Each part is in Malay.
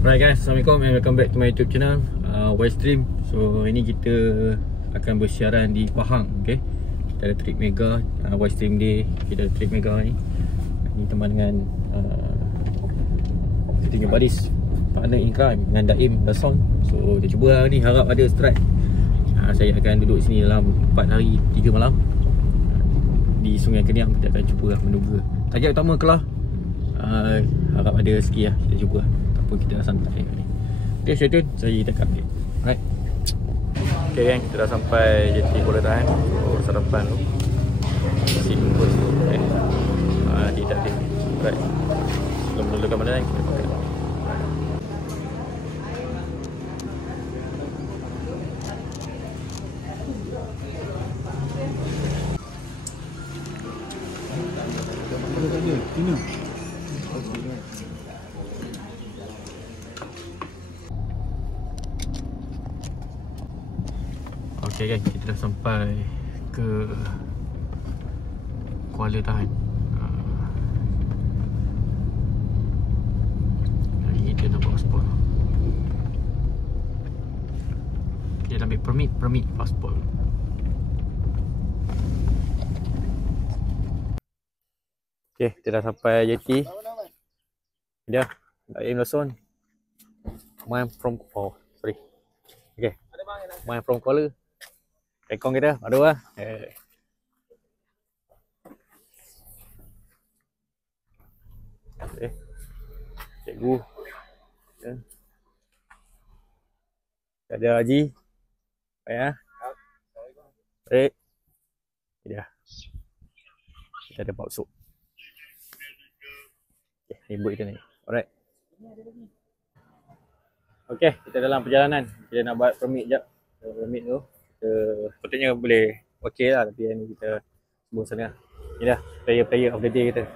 Alright guys, Assalamualaikum and welcome back to my YouTube channel, Ystream. So hari ni kita akan bersiaran di Pahang. Okay, kita ada trip mega, Ystream Day. Kita ada trip mega ni. Ni teman dengan kita punya buddies, partner in crime dengan Daim Dason. So dia cuba hari ni, harap ada strike. Saya akan duduk sini dalam 4 hari 3 malam di Sungai Kenyam. Kita akan cuba menunggu target utama kelah. Harap ada rezeki lah, kita cuba. Kita dah santai ni. Okay, stay tune, saya tak update. Alright. Okay gang, kita dah sampai JT Kuala Tahan. So, sarapan tu nasi bungkus. Okay. Di tadi. Alright. Sebelum mulakan benda lain, kita pakai. Okay guys, kita dah sampai ke Kuala Tahan. Hari ni kita nak buat pasport. Kita nak ambil permit pasport. Okay, kita dah sampai JT. Dia Daim Dason. I'm from Okay, I'm from Kuala. Tekong kita, aduh lah. Cikgu. Ada Haji. Ya. Baik. Dia. Kita ada baut sup. Okay, ni buat kita ni. Alright. Okay, kita dalam perjalanan. Kita nak buat permit jap. Permit tu. Sepatutnya boleh okey lah, tapi ni kita semua sana. Ni dah player of the day kita.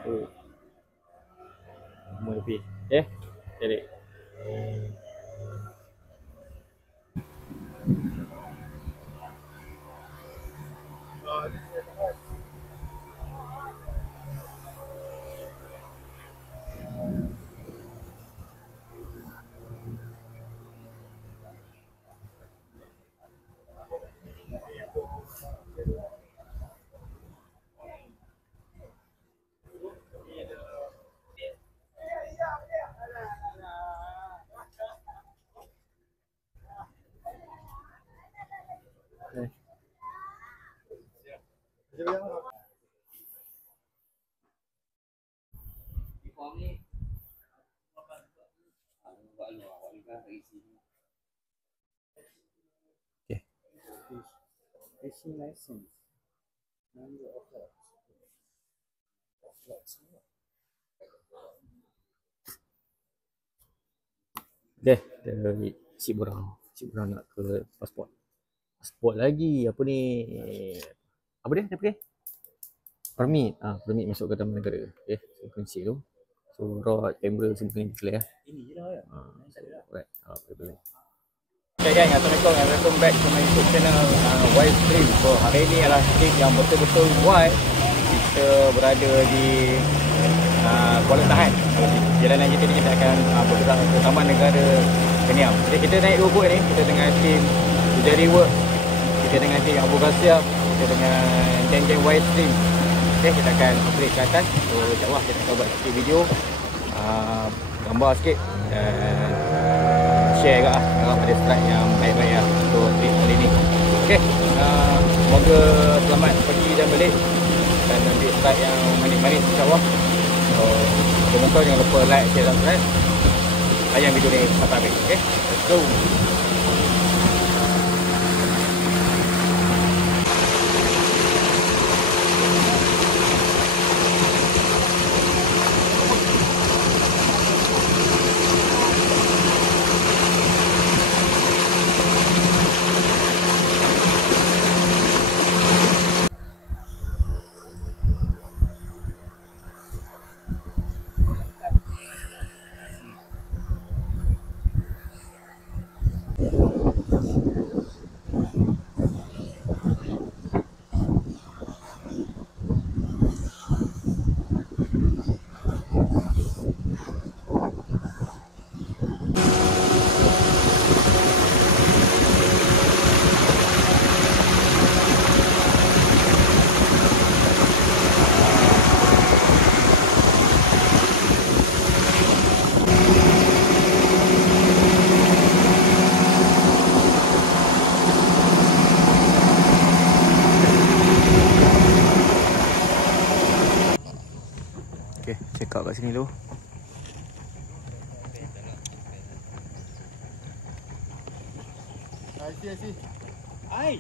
Semua lebih. Okay, jadi Fishing license. Number of lots. okay, si borang nak ke pasport lagi. Apa ni, apa dia pakai permit masuk ke taman negara. Okay, so kunci tu, so rod, kamera semua kena declare. Ini je lah ya. Right. Boleh. Okay gang, Assalamualaikum and welcome back to my YouTube channel, Ystream. So hari ni adalah trip yang betul-betul wild. Kita berada di Kuala Tahan. So perjalanan kita ni kita akan bergerak ke Taman Negara Kenyam. Jadi kita naik dua boat ni. Kita dengan tim Jerry Work, kita dengan tim Abu Ghasia, kita dengan geng-geng Ystream. Okay, kita akan upgrade ke atas. So insyaAllah kita akan buat sikit video, gambar sikit dan share juga lah. Harap ada strike yang baik-baik lah untuk trip kali ni. Okay, semoga selamat pergi dan balik dan ambil strike yang manis-manis insyaAllah. So teman-teman jangan lupa like, share dan subscribe. Sayang video ni sampai habis. Okay, let's go. tu. Ai.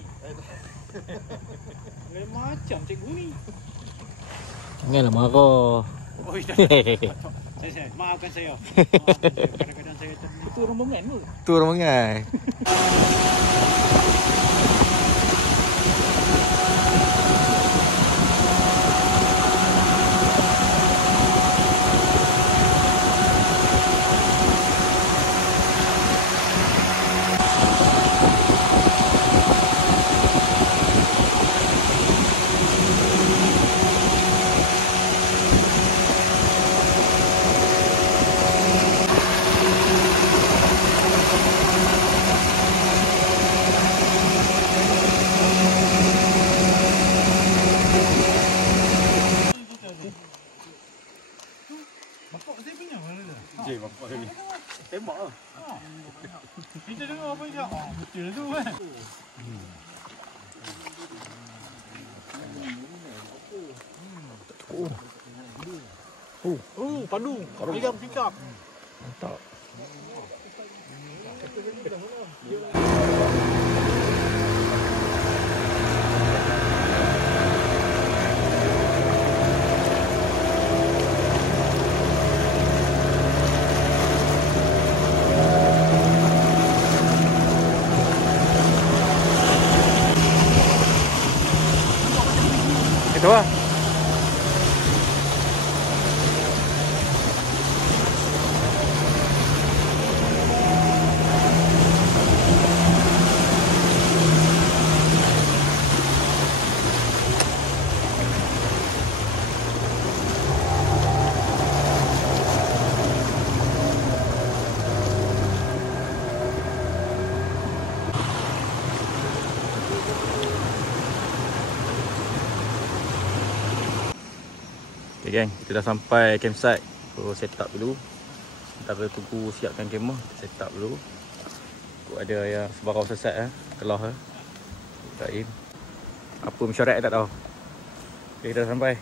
Lain macam cikgu ni. Janganlah marah. Oh, saya. Maafkan saya. Kadang-kadang saya itu rombongan tu. Tu rombongan. Bapak saya punya mana tu? Je bapak tadi. Tembak lah. Kita dengar apa dia? Oh, betul tu kan. Oh, padu. Ayam pickup. Mantap. Itu lah. Okay gang, kita dah sampai campsite. So set up dulu. Sementara tunggu siapkan kemah, set up dulu. Aku ada yang sebarau sesat kelah Taim. Apa mesyuarat tak tahu. Okay, kita dah sampai.